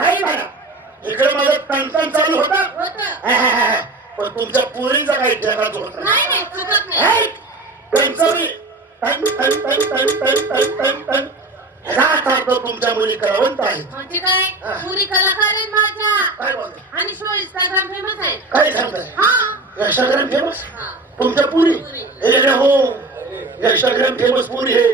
नाही. मला इकडे माझा टणकण चालू होता. पण तुमच्या पोरींचा काही जगात होत तुमच्या मुली कलावंत आहे. काय? मुली कलाकार आहेत माझ्या. आणि शो इंस्टाग्राम सांगताय इंस्टाग्राम फेमस तुमच्या पुरी? हो. इंस्टाग्राम फेमस पुरी आहे.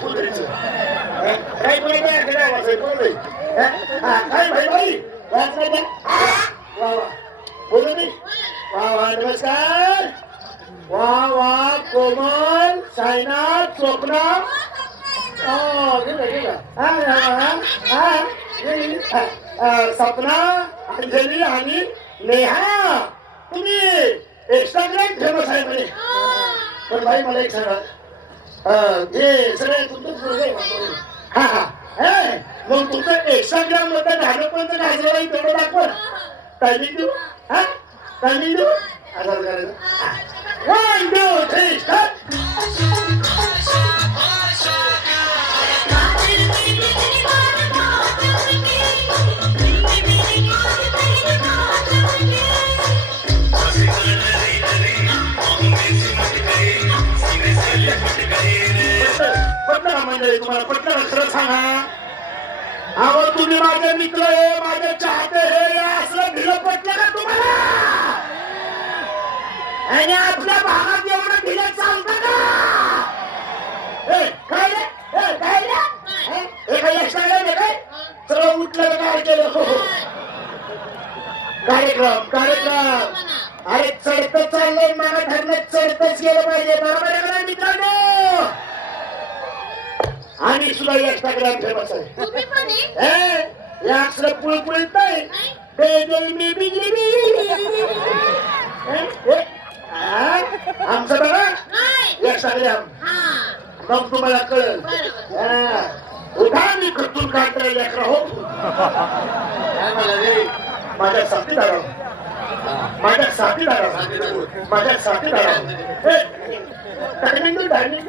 फुलायचं काही पण बाहेरकडे आवाज आहे वा वा बोलू मी वा वा कोमल सायनाथ चोपडा सपना अंजली आणि नेहा तुम्ही एक्स्ट्राग्राम फेमस आहे म्हणे पण भाई मला एक सांगा ते सगळे तुमचे हा हा. मग तुमचं इंस्टाग्राममध्ये झालं पण तर नाही तेवढं दाखवा. टायमिंग देऊ? हा? टायमिंग देऊ? आधार करायचं वन टू थ्री स्टार्ट मंडळी तुम्हाला पटलं का? खरं सांगा. अहो तुम्ही माझे मित्र हे माझे चाहते हे असलं भिलं पटलं का तुम्हाला? आणि आपल्या भागात एवढं भिलं चालतं का? काय काय? हे? काय काय? सगळं उठलं काय केलं? हो, हो. कार्यक्रम कार्यक्रम. अरे चढत चाललंय मला धरणं चढतच गेलं पाहिजे. बरोबर मित्रांनो? आणि सुद्धा इंस्टाग्राम फेमस आहे. हे? अक्षर पुळपुळीत नाही? आमचं बघा. मग तुम्हाला कळेल. उठा मी खतून काढता लेकर हो? माझ्या साथीदार माझ्या साथीदार माझ्या साथीदार timing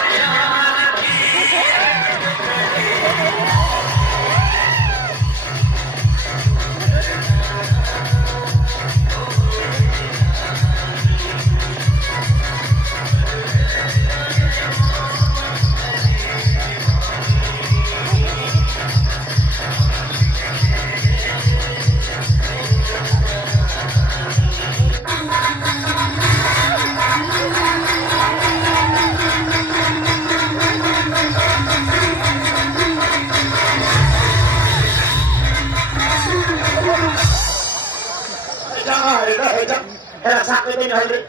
त्याला साखर त्यांनी घालते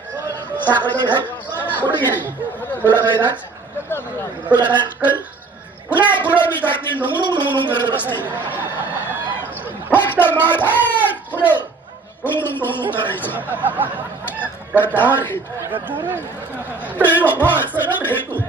साखर त्यांनी घाल कुठे गेली? तुला काय नाच तुला काय अक्कल पुन्हा तुला मी जाते ढुंगणूक ढुंगणूक करत बसते. फक्त माझा फुलं ढुंगणूक ढुंगणूक करायचं. गद्दार हे. प्रेम हा सगळं भेटू.